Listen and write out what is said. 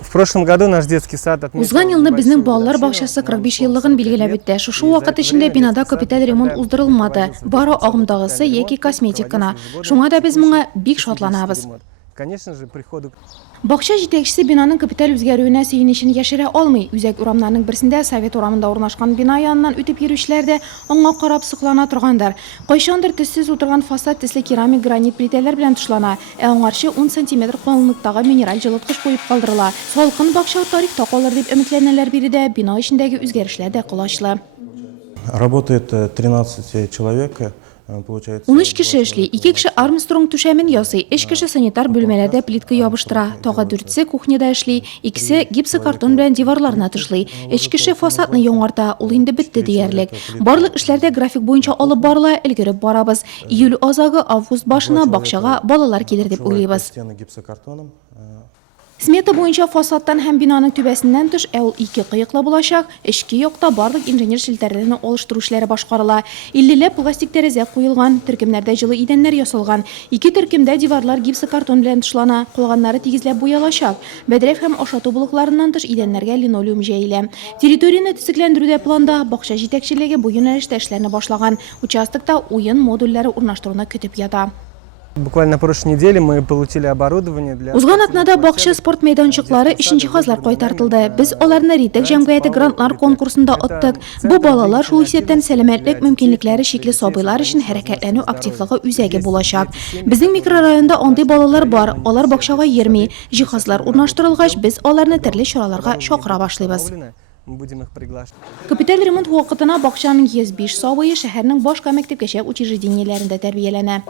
В прошлом году наш детский сад отметил Узган елны безнең небольшую балалар годовщину. бакчасы Нам 45 исполнилось еллыгын 45 билгеләп лет. үтте. И Шушы за вакыт это эчендә время бинада детский сад капиталь ремонт никогда уздырылмады. не Бары проводился агымдагысы капитальный яки ремонт, косметик кына. проводился ежегодно Шуңа да без текущий моңа бик косметический шатланабыз. ремонт. Конечно же, приходу Бакча җитәкчесе бинаның капиталь үзгәрүенә сөенечен яшерә алмый. Үзәк урамнарның берсендә Совет урамында урнашкан бина яныннан үтеп йөрүчеләр дә аңа карап соклана торгандыр. Кайчандыр төссез утырган фасад төсле керамик гранит плитәләр белән тушлана, ә аңарчы 10 см калынлыктагы минераль җылыткыч куеп калдырыла. Салкын бакча тарихта калыр дип өметләнәләр биредә, бина эчендәге үзгәрешләр дә колачлы. Работает 13 человек, получается. 13 кеше эшли, 2 кеше Армстронг түшәмен ясый, 3 кеше санитар бүлмәләрдә плитка ябыштыра, тагы 4се кухняда эшли, 2се гипсокартон белән диварларына тышлый, 3 кеше фасадны яңарта, ул инде бетте диярлек. Барлык эшләрдә график буенча алып барыла, өлгереп барабыз. Июль азагы, август башына бакчага балалар килер дип уйлыйбыз. Стены гипсокартоном. Смета буенча фасадтан һәм бинаның түбәсеннән тыш, ә ул 2 кыйыклы булачак, эчке якта барлык инженер шелтәрләрне алыштыру эшләре башкарыла. 50ләп пластик тәрәзә куелган, төркемнәрдә җылы идәннәр ясалган. 2 төркемдә диварлар гипсокартон белән тышлана, калганнары тигезләп буялачак. Бәдрәф һәм ашату блокларыннан тыш идәннәргә линолеум җәелә. Территорияне төзекләндерүдә планда бакча җитәкчелеге бу юнәлештә эшләрне башлаган. Участокта уен модульләре урнаштыруны көтеп ята. буквально на прошлой неделе мы получили оборудование для... Узган атнада бакча спорт майданчыклары өчен җиһазлар кайтартылды. Без аларны Ритек җәмгыяте грантлар конкурсында оттык. Бу балалар шул исәптән сәламәтлек мөмкинлекләре шикле сабыйлар өчен хәрәкәтләнү активлыгы үзәге булачак. Безнең микрорайонда андый балалар бар. Алар бакчага йөрми. Җиһазлар урнаштырылгач, без аларны төрле чараларга чакыра башлыйбыз. Мы будем их приглашать. Капиталь ремонт вакытына бакчаның 105 сабые шәһәрнең башка мәктәпкәчә учреждениеләрендә тәрбияләнә.